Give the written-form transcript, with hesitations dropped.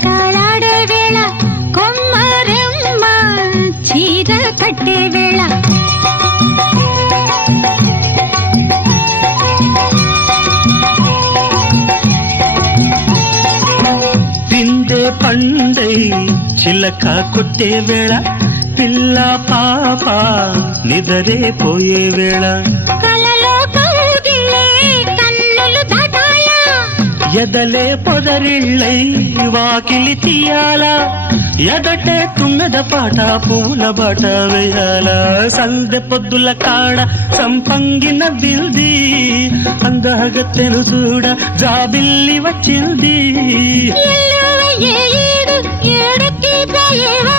చిలకలాడే వేళ కొమ్మరెమ్మ చీర కట్టే వేళ పిండే పండై చిలక కొట్టే వేళ పిల్ల పాప నిదరే పోయే వేళ కలలో కౌగిలే కన్నులు దాటాయా ఎదలే పొదరిళ్ళై వాకిలి తీయాలా ఎదటే తుమ్మెద పాట పూల బాట వేయాల సందె పొద్దుల కాడ సంపంగిన బిల్ది అందగత్తెను చూడ జాబిల్లి వచ్చింది ఏడుకి పోయేవా